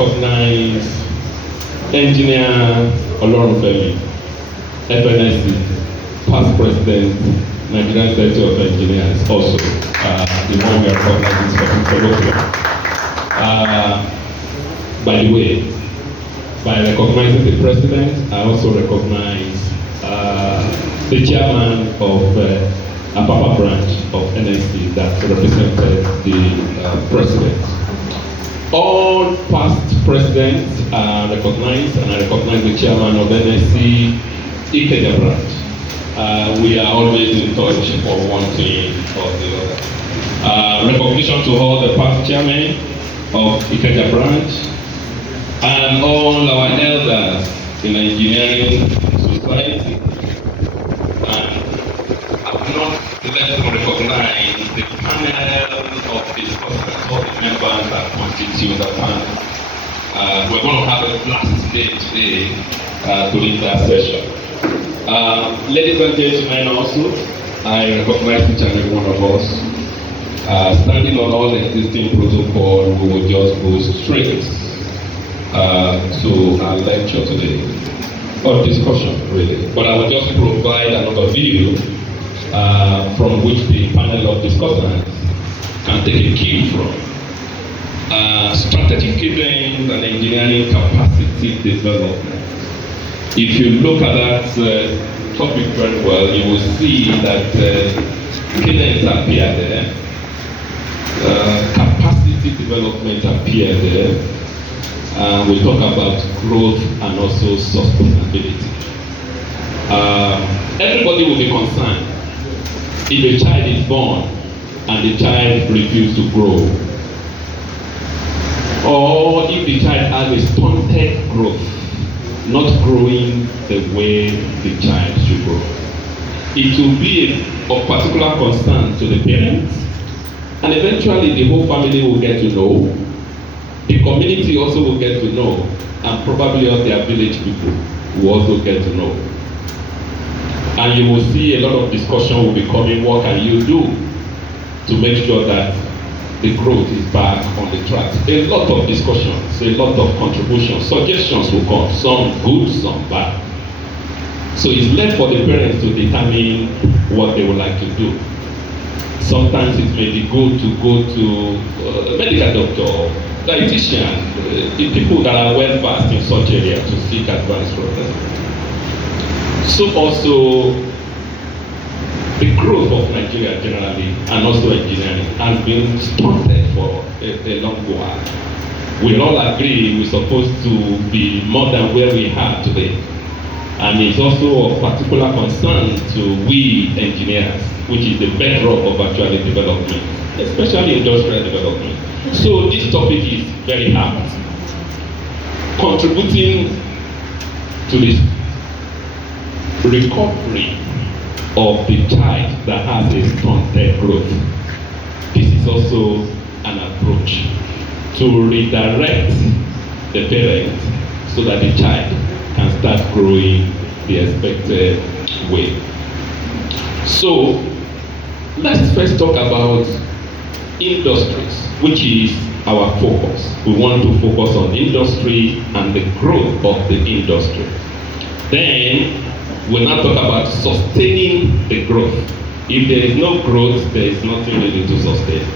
recognize Engineer Olorunfemi, FNSC, past president, Nigerian Society of Engineers, also the one we are recognizing for Colloquium. By the way, by recognizing the president, I also recognize the chairman of Apapa branch of NSC that represented the president. All past presidents are recognized, and I recognize the chairman of NSC, Ikeja branch. We are always in touch for one thing or the other. Recognition to all the past chairmen of Ikeja branch and all our elders in engineering society. And I'm not less to recognize the panel of discussants, all the members that constitute the panel. We're going to have a blast day today during that session. Ladies and gentlemen, also, I recognize each and every one of us. Standing on all existing protocol, we will just go straight to our lecture today, or discussion really. But I will just provide an overview from which the panel of discussants can take a cue from. Strategic events and engineering capacity development. If you look at that topic very well, you will see that cadence appear there, capacity development appear there. We talk about growth and also sustainability. Everybody will be concerned if a child is born and the child refuses to grow, or if the child has a stunted growth, not growing the way the child should grow. It will be of particular concern to the parents, and eventually the whole family will get to know. The community also will get to know, and probably all their village people will also get to know. And you will see a lot of discussion will be coming. What can you do to make sure that the growth is back on the track? A lot of discussions, a lot of contributions, suggestions will come, some good, some bad. So it's left for the parents to determine what they would like to do. Sometimes it may be good to go to a medical doctor, dietitian, the people that are well versed in such area to seek advice from them. So also, the growth of Nigeria generally, and also engineering, has been stunted for a long while. We all agree we're supposed to be more than where we are today. And it's also of particular concern to we engineers, which is the bedrock of actually development, especially industrial development. So this topic is very hard. Contributing to this recovery of the child that has a stunted growth. This is also an approach to redirect the parent so that the child can start growing the expected way. So let's first talk about industries, which is our focus. We want to focus on industry and the growth of the industry. Then we'll now talk about sustaining the growth. If there is no growth, there is nothing really to sustain.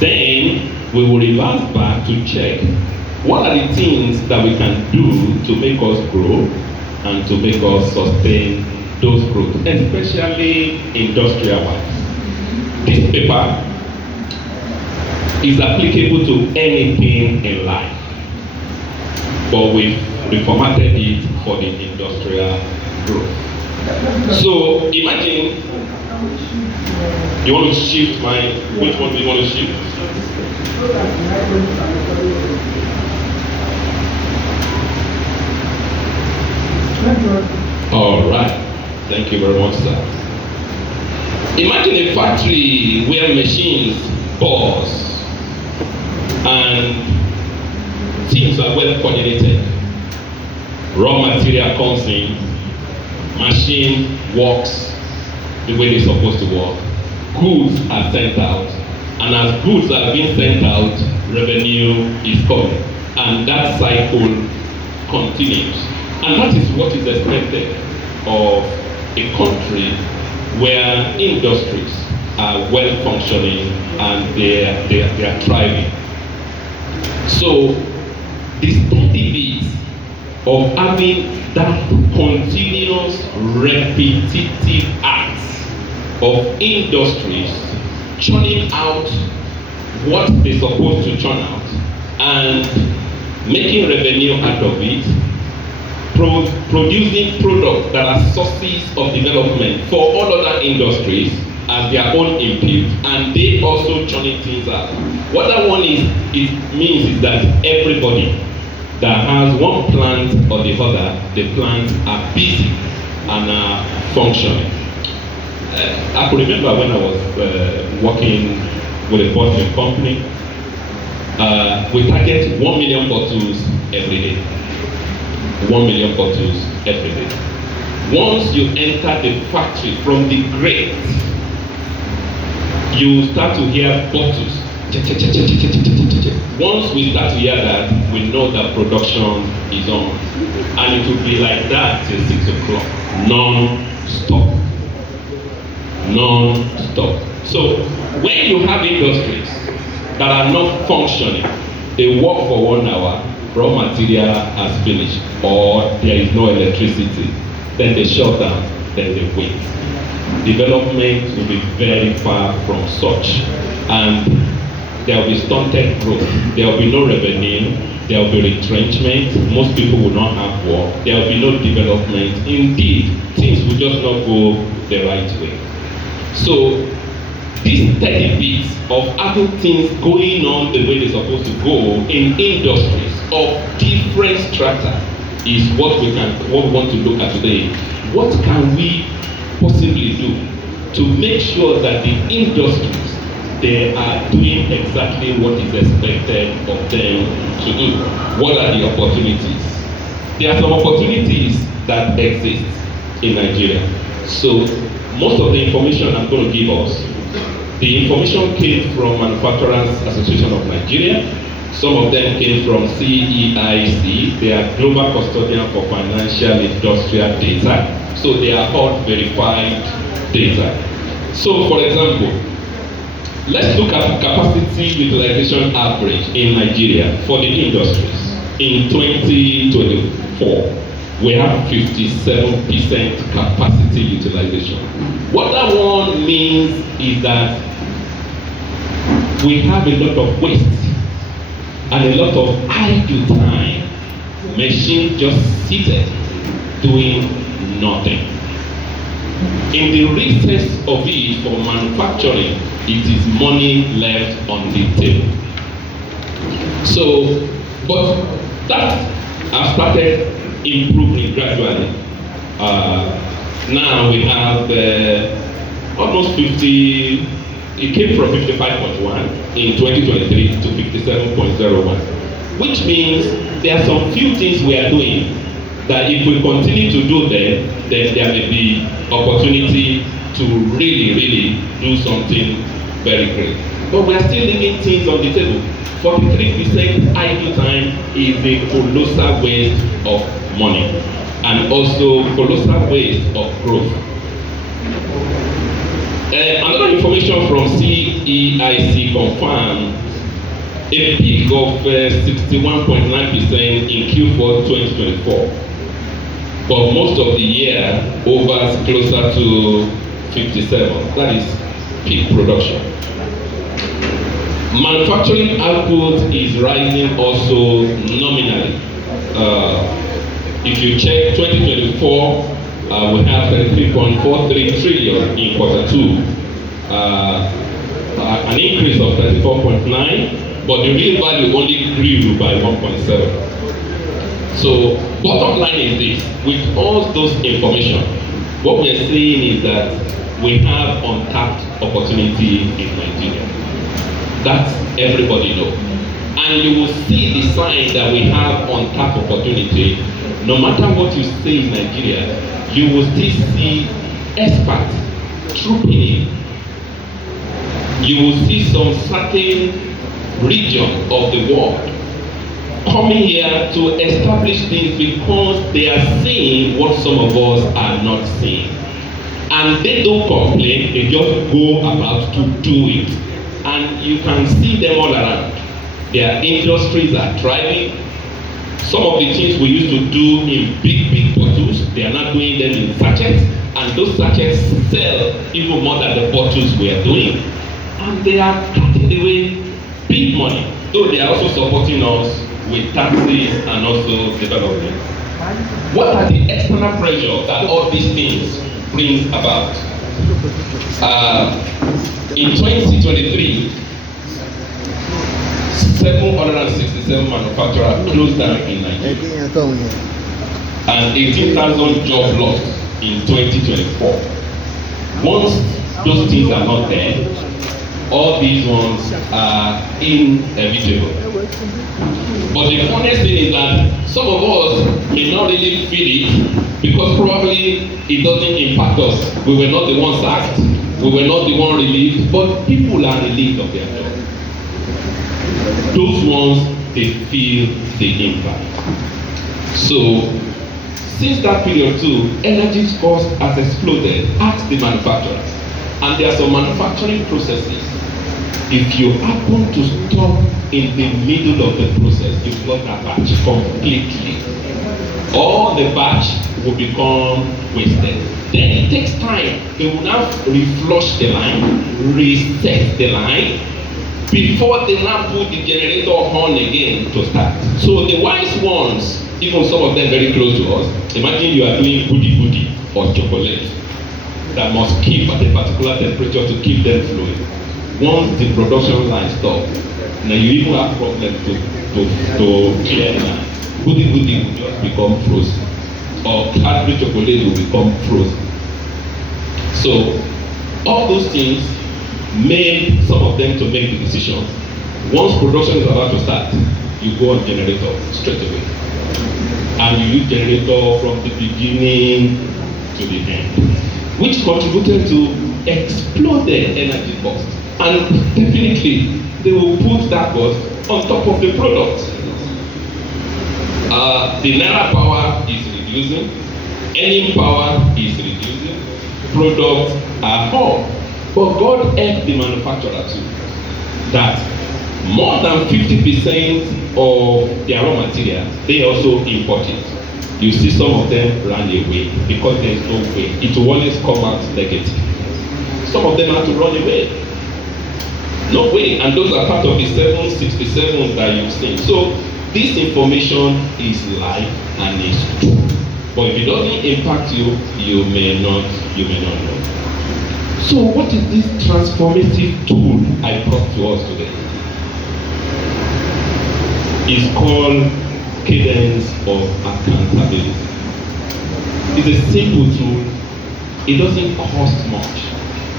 Then we will reverse back to check what are the things that we can do to make us grow and to make us sustain those growth, especially industrial-wise. This paper is applicable to anything in life, but we've reformatted it for the industrial growth. So imagine, you want to shift which one do you want to shift? All right, thank you very much, sir. Imagine a factory where machines buzz and teams are well coordinated. Raw material comes in, machine works the way they're supposed to work. Goods are sent out, and as goods are being sent out, revenue is coming. and that cycle continues. And that is what is expected of a country where industries are well functioning and they are thriving. So the steady beat of having that continuous repetitive acts of industries churning out what they're supposed to churn out and making revenue out of it, producing products that are sources of development for all other industries as their own input, and they also churning things out. What that one is, it means is that everybody that has one plant or the other, the plants are busy and are functioning. I could remember when I was working with a bottling company, we target 1 million bottles every day. 1 million bottles every day. Once you enter the factory from the grate, you start to hear bottles. Once we start to hear that, we know that production is on. And it will be like that till 6 o'clock. Non-stop. Non-stop. So when you have industries that are not functioning, they work for 1 hour, raw material has finished, or there is no electricity, then they shut down, then they wait. Development will be very far from such, and there will be stunted growth, there will be no revenue, there will be retrenchment, most people will not have work, there will be no development. Indeed, things will just not go the right way. So this steady beat of other things going on the way they're supposed to go in industries of different strata is what we want to look at today. What can we possibly do to make sure that the industries, they are doing exactly what is expected of them to do? What are the opportunities? There are some opportunities that exist in Nigeria. So most of the information I'm going to give us, the information came from Manufacturers Association of Nigeria. Some of them came from CEIC. They are Global Custodian for Financial Industrial Data. So they are all verified data. So for example, let's look at capacity utilization average in Nigeria for the industries. In 2024, we have 57% capacity utilization. What that one means is that we have a lot of waste and a lot of idle time, machine just seated doing nothing. In the recess of it for manufacturing, it is money left on the table. So, but that has started improving gradually. Now we have almost 50, it came from 55.1 in 2023 to 57.01, which means there are some few things we are doing that if we continue to do them, then there may be opportunity to really do something very great. But we are still leaving things on the table. 43% idle time is a colossal waste of money and also colossal waste of growth. Another information from CEIC confirmed a peak of 61.9% in Q4 2024, but most of the year hovers closer to 57. That is peak production. Manufacturing output is rising also nominally. If you check 2024, we have 33.43 trillion in Q2, an increase of 34.9, but the real value only grew by 1.7. So bottom line is this: with all those information, what we are saying is that we have untapped opportunity in Nigeria. That everybody knows. And you will see the sign that we have untapped opportunity. No matter what you say in Nigeria, you will still see experts trooping in. You will see some certain region of the world coming here to establish things because they are seeing what some of us are not seeing. And they don't complain, they just go about to do it. And you can see them all around. Their industries are thriving. Some of the things we used to do in big bottles, they are now doing them in sachets. And those sachets sell even more than the bottles we are doing. And they are cutting away big money. Though they are also supporting us with taxes and also development. What are the external pressures that all these things bring about? In 2023, 767 manufacturers closed down in Nigeria, and 18,000 jobs lost in 2024. Once those things are not there, all these ones are inevitable. But the funniest thing is that some of us may not really feel it because probably it doesn't impact us. We were not the ones sacked, we were not the one relieved, but people are relieved of their job. Those ones, they feel the impact. So, since that period too, energy cost has exploded. Ask the manufacturers. And there are some manufacturing processes. If you happen to stop in the middle of the process, you've lost that batch completely. All the batch will become wasted. Then it takes time. They will now reflush the line, reset the line, before they now put the generator on again to start. So the wise ones, even some of them very close to us, imagine you are doing goody or chocolate that must keep at a particular temperature to keep them flowing. Once the production line stops, now you even have problems to clear now. Goody will just become frozen, or Cadbury chocolate will become frozen. So all those things made some of them to make the decision. Once production is about to start, you go on generator straight away, and you use generator from the beginning to the end, which contributed to exploded energy cost. And definitely they will put that cost on top of the product. The naira power is reducing, earning power is reducing, products are more. But God helped the manufacturer too, that more than 50% of their raw material, they also import it. You see some of them ran away because there is no way. It will always come out negative. Some of them have to run away. No way. And those are part of the 767 that you've seen. So this information is live and is true. But if it doesn't impact you, you may not know. So what is this transformative tool I brought to us today? It's called cadence of accountability. It's a simple tool. It doesn't cost much.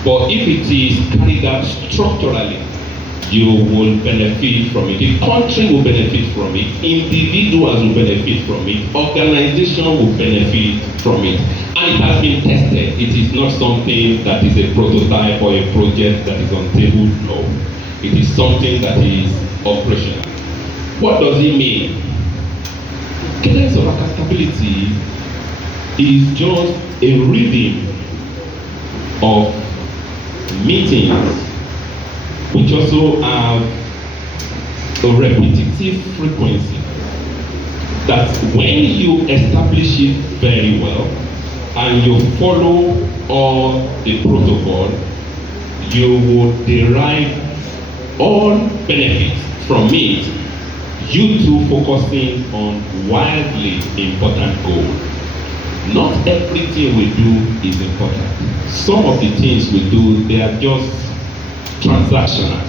But if it is carried out structurally, you will benefit from it. The country will benefit from it. Individuals will benefit from it. Organization will benefit from it. And it has been tested. It is not something that is a prototype or a project that is on table. No. It is something that is operational. What does it mean? Cadence of accountability is just a rhythm of meetings which also have a repetitive frequency, that when you establish it very well and you follow all the protocol, you will derive all benefits from it, you too focusing on wildly important goals. Not everything we do is important. Some of the things we do, they are just transactional.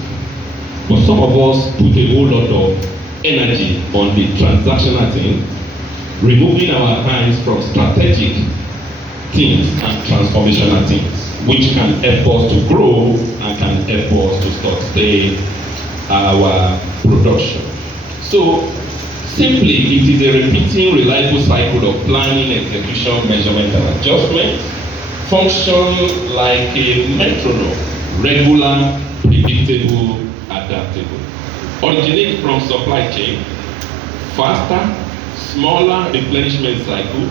But some of us put a whole lot of energy on the transactional thing, removing our hands from strategic things and transformational things, which can help us to grow and can help us to sustain our production. So simply, it is a repeating, reliable cycle of planning, execution, measurement, and adjustment. Function like a metronome, regular, predictable, adaptable. Originate from supply chain, faster, smaller replenishment cycle,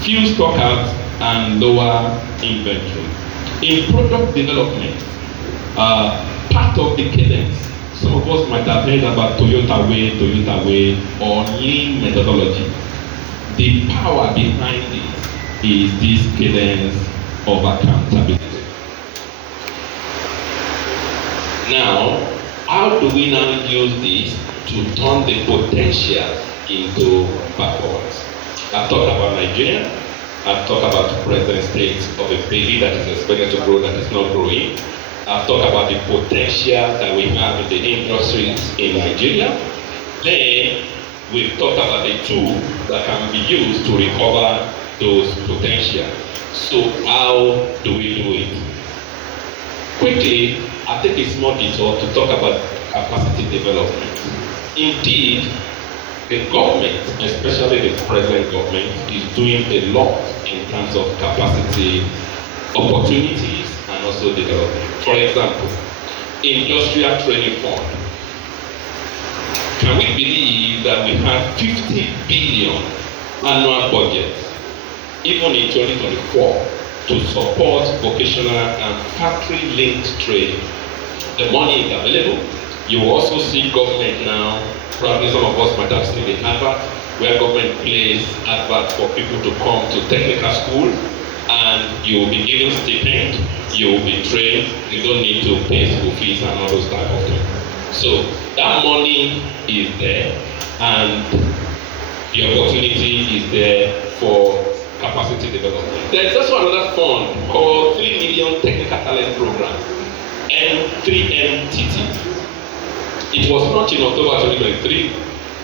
few stockouts, and lower inventory. In product development, part of the cadence, some of us might have heard about Toyota Way, or Lean methodology. The power behind it is this cadence of accountability. Now, how do we now use this to turn the potential into performance? I've talked about Nigeria. I've talked about the present state of a baby that is expected to grow that is not growing. I've talked about the potential that we have in the industries in Nigeria. Then we've talked about the tool that can be used to recover those potential. So how do we do it? Quickly, I'll take a small detour to talk about capacity development. Indeed, the government, especially the present government, is doing a lot in terms of capacity opportunities and also development. For example, industrial training fund. Can we believe that we have 50 billion annual budget, even in 2024, to support vocational and factory-linked training? The money is available. You will also see government now, probably some of us might have seen the advert, where government plays advert for people to come to technical school, and you will be given stipend, you will be trained, you don't need to pay school fees and all those type of things. So that money is there, and the opportunity is there for capacity development. There is also another fund called 3 Million Technical Talent Program, M3MTT. It was launched in October 2023.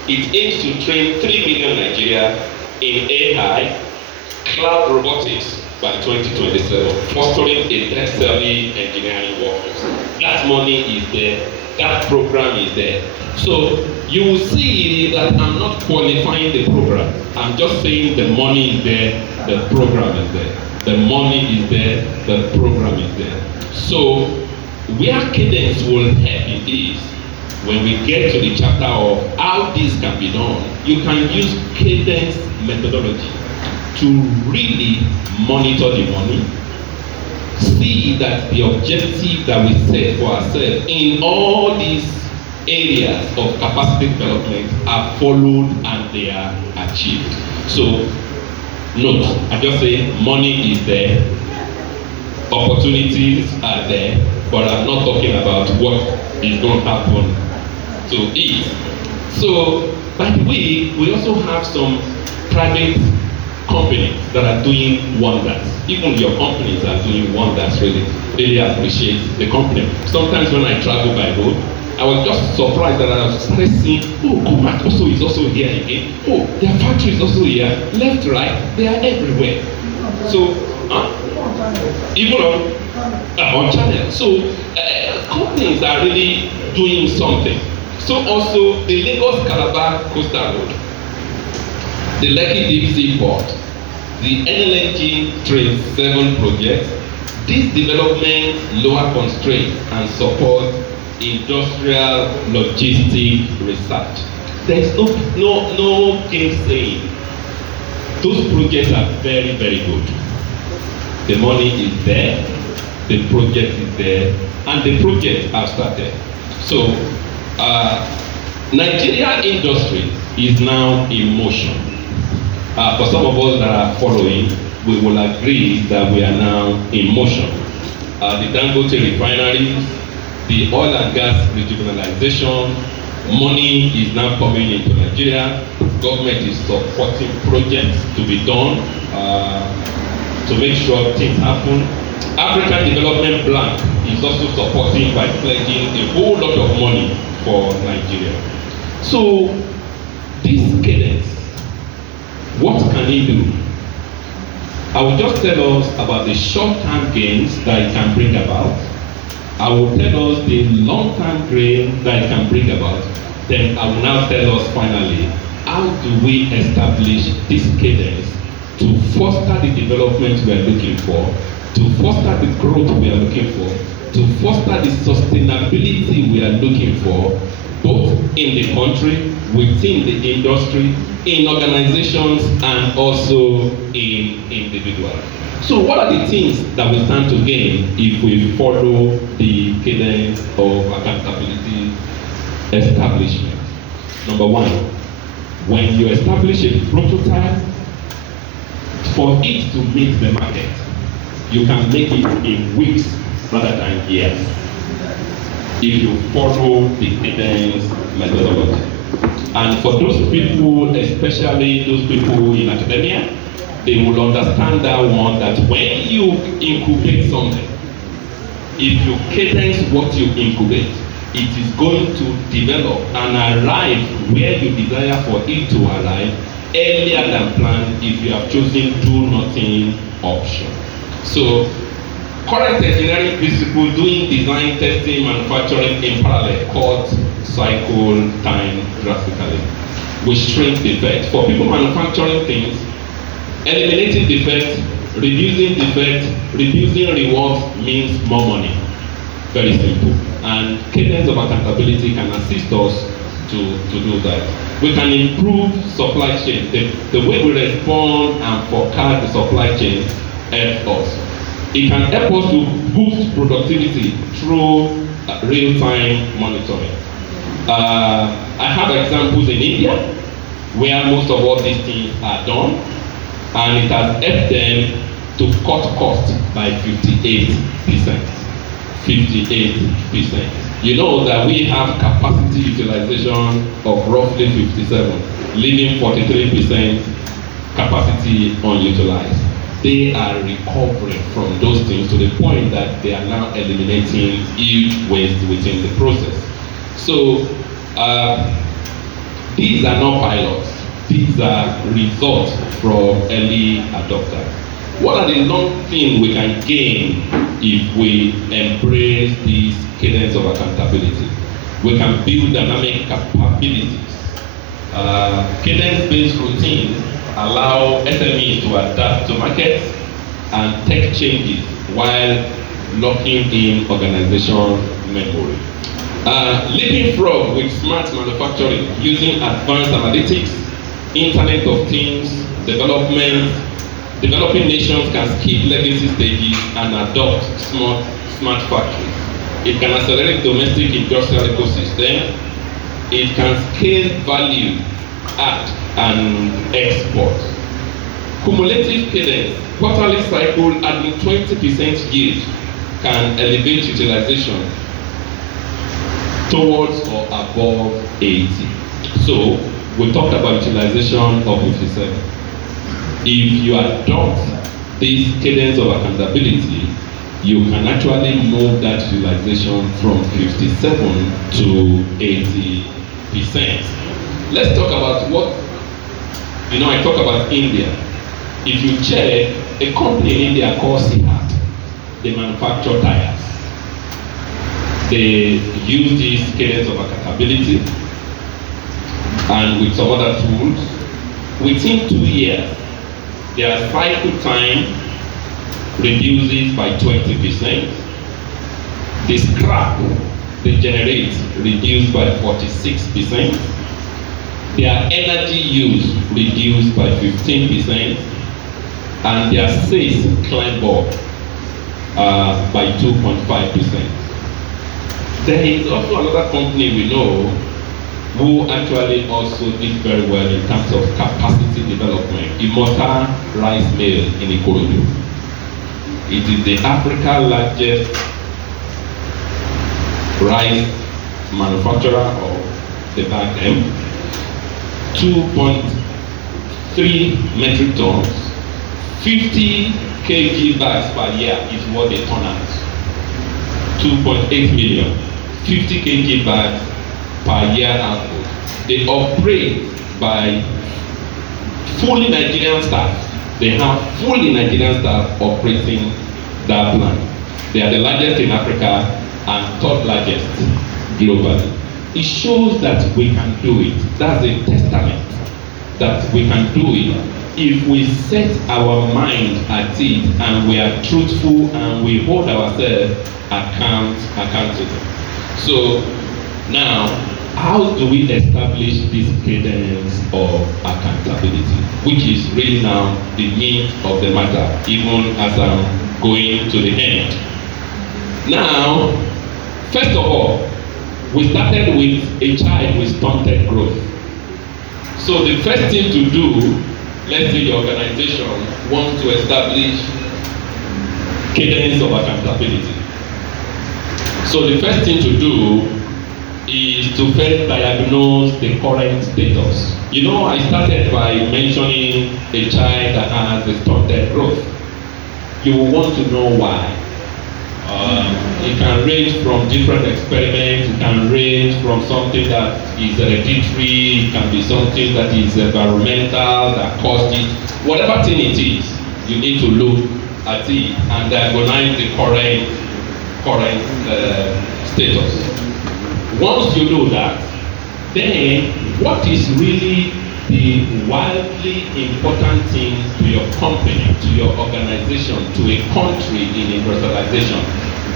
It aims to train 3 million Nigeria in AI, cloud robotics by 2027, fostering a tech-savvy engineering workforce. That money is there. That program is there. So you will see that I'm not qualifying the program. I'm just saying the money is there, the program is there. The money is there, the program is there. So where cadence will help in this, when we get to the chapter of how this can be done, you can use cadence methodology to really monitor the money, see that the objective that we set for ourselves in all these areas of capacity development are followed and they are achieved. So note, I just say money is there, opportunities are there, but I'm not talking about what is going to happen to it. So, by the way, we also have some private companies that are doing wonders. Even your companies are doing wonders, really. Really appreciate the company. Sometimes when I travel by road, I was just surprised that I was seeing, oh, Kumat also is also here again. Oh, their factory is also here. Left, right, they are everywhere. So, even on channel. So, companies are really doing something. So also the Lagos Calabar Coastal Road, the Lekki Deep Sea Port, the NLNG Train 7 project, this development lower constraints and support industrial logistic research. There is no gainsaying. Those projects are very, very good. The money is there, the project is there, and the projects have started. So Nigerian industry is now in motion. For some of us that are following, we will agree that we are now in motion. The Dangote refineries, the oil and gas rejuvenalization, money is now coming into Nigeria. Government is supporting projects to be done to make sure things happen. African Development Bank is also supporting by pledging a whole lot of money for Nigeria. So this cadence, what can it do? I will just tell us about the short-term gains that it can bring about. I will tell us the long-term gain that it can bring about. Then I will now tell us finally, how do we establish this cadence to foster the development we are looking for, to foster the growth we are looking for, to foster the sustainability we are looking for, both in the country, within the industry, in organizations, and also in individuals. So what are the things that we stand to gain if we follow the cadence of accountability establishment? Number one, when you establish a prototype, for it to meet the market, you can make it in weeks rather than years if you follow the cadence methodology. And for those people, especially those people in academia, they will understand that one, that when you incubate something, if you cadence what you incubate, it is going to develop and arrive where you desire for it to arrive earlier than planned if you have chosen do nothing option. So current engineering principle, doing design, testing, manufacturing in parallel, cut cycle time drastically. We shrink defects. For people manufacturing things, eliminating defects, reducing defects, reducing rewards means more money. Very simple. And cadence of accountability can assist us to do that. We can improve supply chain. The way we respond and forecast the supply chain helps us. It can help us to boost productivity through real-time monitoring. I have examples in India where most of all these things are done, and it has helped them to cut costs by 58%. 58%. You know that we have capacity utilization of roughly 57, leaving 43% capacity unutilized. They are recovering from those things to the point that they are now eliminating huge waste within the process. So these are not pilots. These are results from early adopters. What are the long things we can gain if we embrace this cadence of accountability? We can build dynamic capabilities. Cadence-based routines allow SMEs to adapt to markets and tech changes while locking in organization memory. Leapfrog with smart manufacturing using advanced analytics, Internet of Things, developing nations can skip legacy stages and adopt smart factories. It can accelerate domestic industrial ecosystem. It can scale value, add, and export. Cumulative cadence, quarterly cycle adding 20% yield can elevate utilization towards or above 80. So we talked about utilization of 57. If you adopt this cadence of accountability, you can actually move that utilization from 57 to 80%. Let's talk about what, I talk about India. If you check, a company in India called Sihat, they manufacture tires. They use this cadence of accountability and with some other tools. Within 2 years, their cycle time reduces by 20%. The scrap they generate reduced by 46%. Their energy use reduced by 15%, and their sales climb up by 2.5%. There is also another company we know who actually also did very well in terms of capacity development, Immortal Rice Mill in Ikorodu. It is the Africa's largest rice manufacturer of the back end. 2.3 metric tons, 50 kg bags per year is what they turn out. 2.8 million, 50 kg bags per year output. They operate by fully Nigerian staff. They have fully Nigerian staff operating that plant. They are the largest in Africa and third largest globally. It shows that we can do it. That's a testament that we can do it if we set our mind at it and we are truthful and we hold ourselves accountable. So now how do we establish this cadence of accountability, which is really now the meat of the matter, even as I'm going to the end. Now, first of all, we started with a child with stunted growth. So the first thing to do, let's say your organization wants to establish cadence of accountability. So the first thing to do is to first diagnose the current status. You know, I started by mentioning a child that has a stunted growth. You will want to know why. It can range from different experiments, it can range from something that is hereditary, it can be something that is environmental, that caused it. Whatever thing it is, you need to look at it and diagnose the current status. Once you know that, then what is really the wildly important thing to your company, to your organization, to a country in industrialization?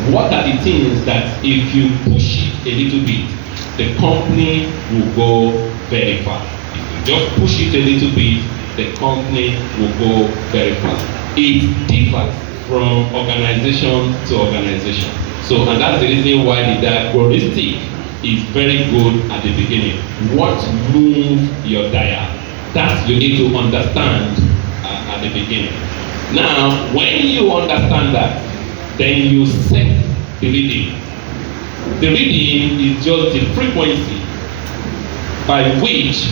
What are the things that if you push it a little bit, the company will go very far? If you just push it a little bit, the company will go very far. It differs from organization to organization. So, and that's the reason why the diagnostic is very good at the beginning. What moves your dial? That you need to understand at the beginning. Now, when you understand that, then you set the reading. The reading is just the frequency by which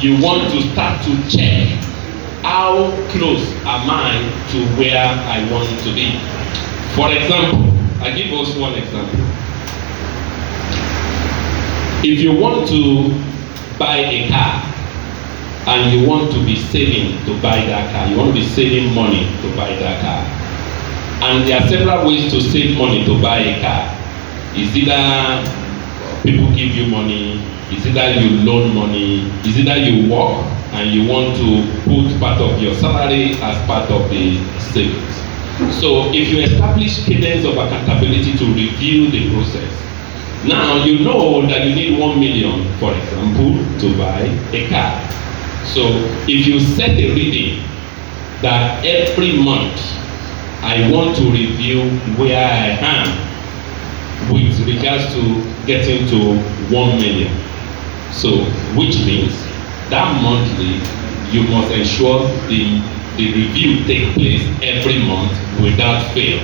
you want to start to check how close am I to where I want to be. For example, I give us one example. If you want to buy a car and you want to be saving to buy that car, you want to be saving money to buy that car. And there are several ways to save money to buy a car. Is either people give you money, is either you loan money, is either you work and you want to put part of your salary as part of the savings. So if you establish cadence of accountability to review the process, now you know that you need 1 million, for example, to buy a car. So if you set a reading that every month I want to review where I am with regards to getting to 1 million. So which means that monthly you must ensure the review take place every month without fail.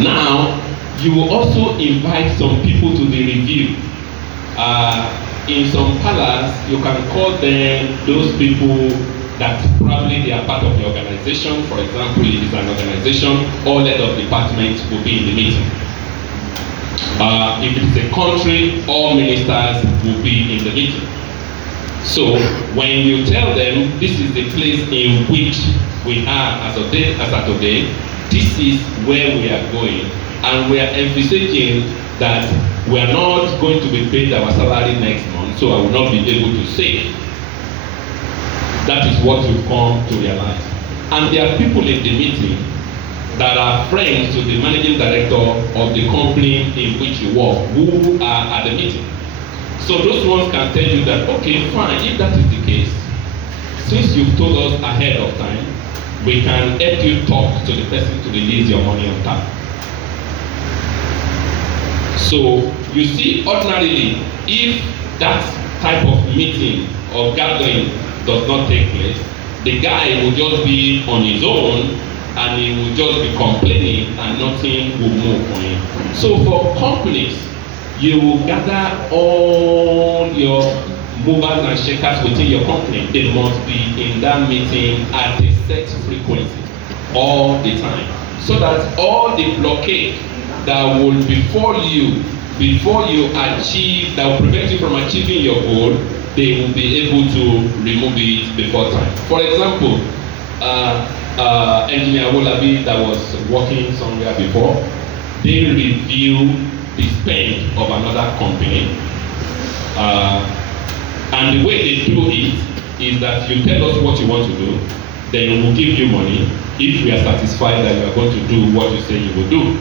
Now you will also invite some people to the review. In some palace, you can call them those people that probably they are part of the organization. For example, if it's an organization, all head of departments will be in the meeting. If it's a country, all ministers will be in the meeting. So when you tell them this is the place in which we are as of today, this is where we are going, and we are envisaging that we are not going to be paid our salary next month, so I will not be able to save. That is what you've come to realize. And there are people in the meeting that are friends to the managing director of the company in which you work who are at the meeting. So those ones can tell you that, okay, fine, if that is the case, since you've told us ahead of time, we can help you talk to the person to release your money on time. So you see, ordinarily, if that type of meeting or gathering does not take place, the guy will just be on his own and he will just be complaining and nothing will move for him. So for companies, you will gather all your movers and shakers within your company. They must be in that meeting at a set frequency all the time, so that all the blockade that will befall you before you achieve, that will prevent you from achieving your goal, they will be able to remove it before time. For example, engineer Wolabi that was working somewhere before, they review the spend of another company, and the way they do it is that you tell us what you want to do, then we'll give you money if we are satisfied that you are going to do what you say you will do.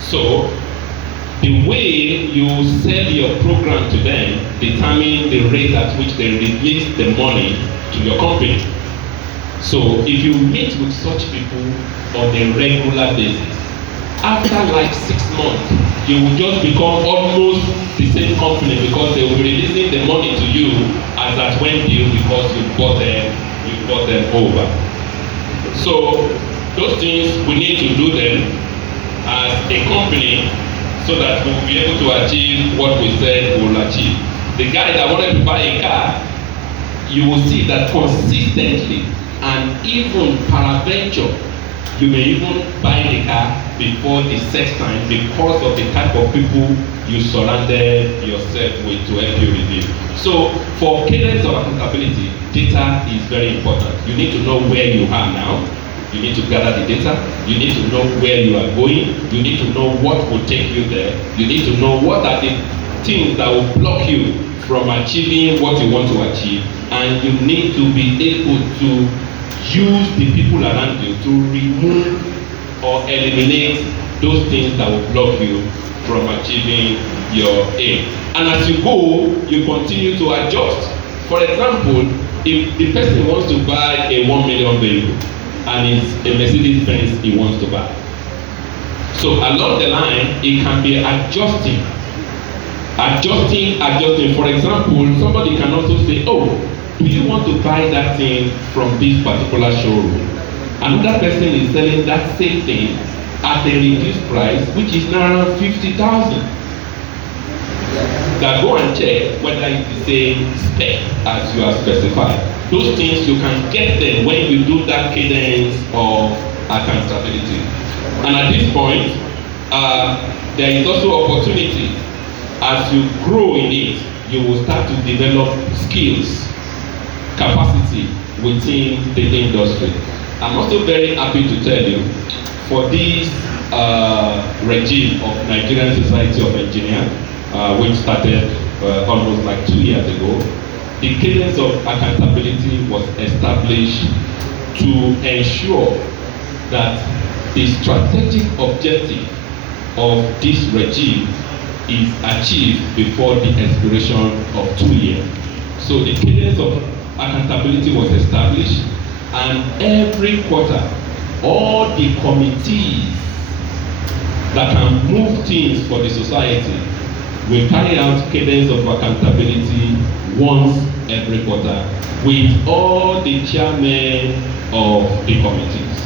So The way you sell your program to them determine the rate at which they release the money to your company. So if you meet with such people on a regular basis, after like 6 months, you will just become almost the same company because they will be releasing the money to you as at when due because you bought them over. So those things we need to do them as a company so that we will be able to achieve what we said we will achieve. The guy that wanted to buy a car, you will see that consistently and even peradventure, you may even buy the car before the set time because of the type of people you surrounded yourself with to help you review. So for cadence of accountability, data is very important. You need to know where you are now. You need to gather the data. You need to know where you are going. You need to know what will take you there. You need to know what are the things that will block you from achieving what you want to achieve. And you need to be able to use the people around you to remove or eliminate those things that will block you from achieving your aim. And as you go, you continue to adjust. For example, if the person wants to buy a 1 million vehicle and it's a Mercedes-Benz he wants to buy, so along the line it can be adjusting. For example, somebody can also say, oh, do you want to buy that thing from this particular showroom? Another person is selling that same thing at a reduced price, which is now around 50,000. Now go and check whether it's the same spec as you have specified. Those things you can get them when you do that cadence of accountability. And at this point, there is also opportunity. As you grow in it, you will start to develop skills, capacity within the industry. I'm also very happy to tell you, for this regime of Nigerian Society of Engineers, which started almost like 2 years ago, the cadence of accountability was established to ensure that the strategic objective of this regime is achieved before the expiration of 2 years. So the cadence of accountability was established, and every quarter, all the committees that can move things for the society will carry out cadence of accountability once every quarter with all the chairmen of the committees.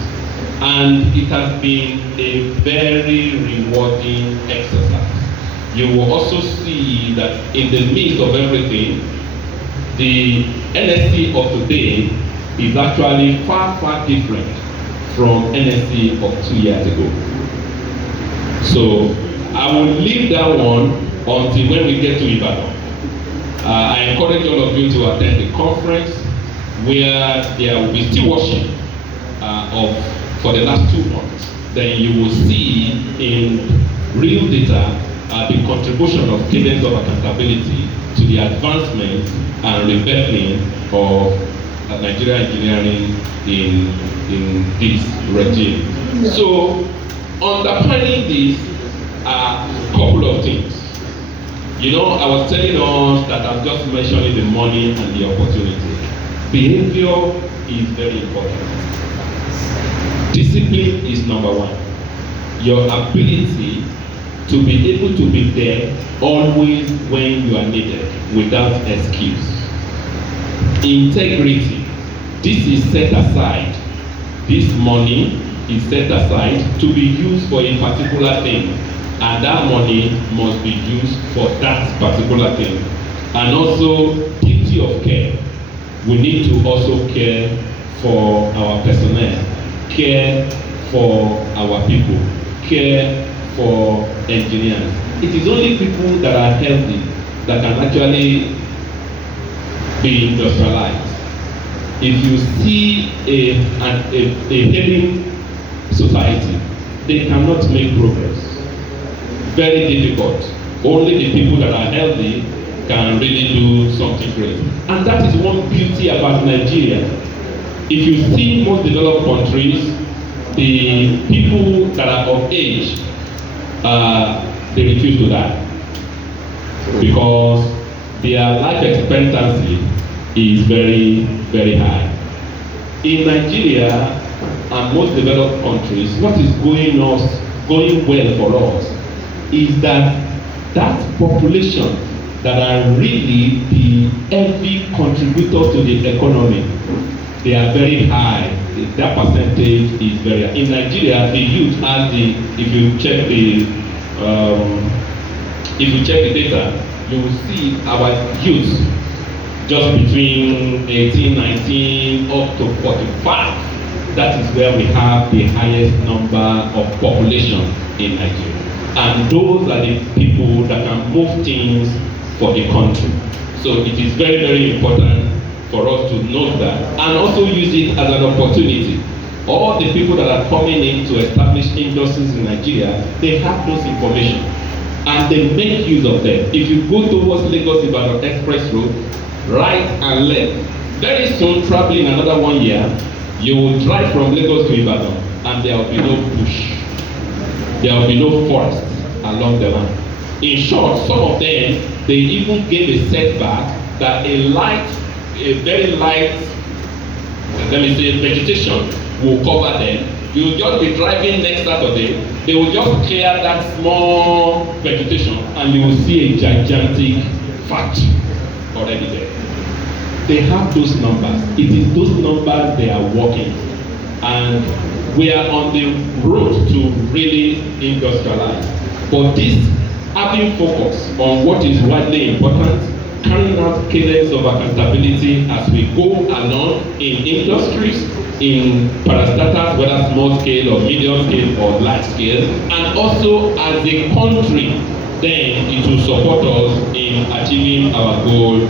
And it has been a very rewarding exercise. You will also see that in the midst of everything, the NSC of today is actually far, far different from NSC of 2 years ago. So I will leave that one until when we get to Ibadan. I encourage all of you to attend the conference where there will be still worship for the last 2 months. Then you will see in real data the contribution of cadence of accountability to the advancement and rebirthing of Nigerian engineering in this regime. So underpinning this are a couple of things. You know, I was telling us that I'm just mentioning the money and the opportunity. Behavior is very important. Discipline is number one. Your ability to be able to be there always when you are needed without excuse. Integrity. This is set aside. This money is set aside to be used for a particular thing, and that money must be used for that particular thing. And also duty of care. We need to also care for our personnel, care for our people, care for engineers. It is only people that are healthy that can actually be industrialized. If you see a ailing society, they cannot make progress. Very difficult. Only the people that are healthy can really do something great. And that is one beauty about Nigeria. If you see most developed countries, the people that are of age they refuse to die because their life expectancy is very, very high. In Nigeria and most developed countries, what is going well for us is that population that are really the heavy contributors to the economy, they are very high. That percentage is very high. In Nigeria, the youth has if you check the data, you will see our youth just between 18, 19 up to 45. That is where we have the highest number of population in Nigeria. And those are the people that can move things for the country. So it is very, very important for us to note that and also use it as an opportunity. All the people that are coming in to establish industries in Nigeria, they have those information and they make use of them. If you go towards Lagos-Ibadan Express Road, right and left, very soon, probably in another 1 year, you will drive from Lagos to Ibadan and there will be no bush. There will be no forest along the line. In short, some of them, they even gave a setback that a very light, let me say, vegetation will cover them. You will just be driving next Saturday, they will just clear that small vegetation and you will see a gigantic factory already there. They have those numbers. It is those numbers they are working. And we are on the road to really industrialize. But this having focus on what is widely important, carrying out cadence of accountability as we go along in industries, in parastatals, whether small scale or medium scale or large scale, and also as a country, then it will support us in achieving our goal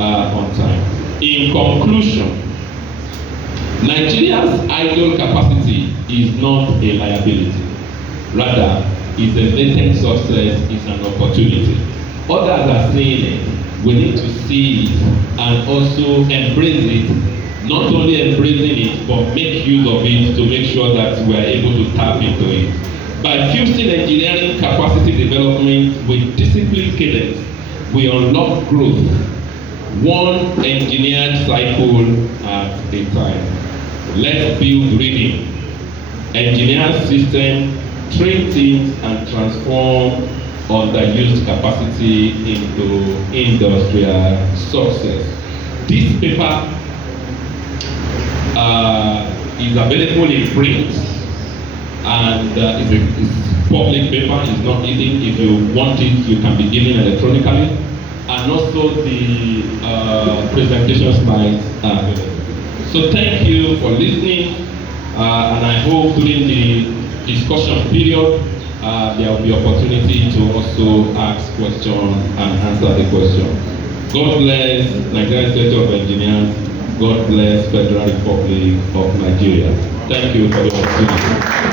on time. In conclusion, Nigeria's idle capacity is not a liability. Rather, it's a latent success, it's an opportunity. Others are saying it, we need to see it and also embrace it. Not only embracing it, but make use of it to make sure that we are able to tap into it. By fusing engineering capacity development with disciplined cadence, we unlock growth, one engineered cycle at a time. Let's build reading, engineer system, train teams, and transform underused capacity into industrial success. This paper is available in print and it's public paper, it's not hidden. If you want it, you can be given electronically. And also the presentation slides are available. So thank you for listening, and I hope during the discussion period there will be opportunity to also ask questions and answer the question. God bless Nigerian State of Engineers. God bless Federal Republic of Nigeria. Thank you for the opportunity.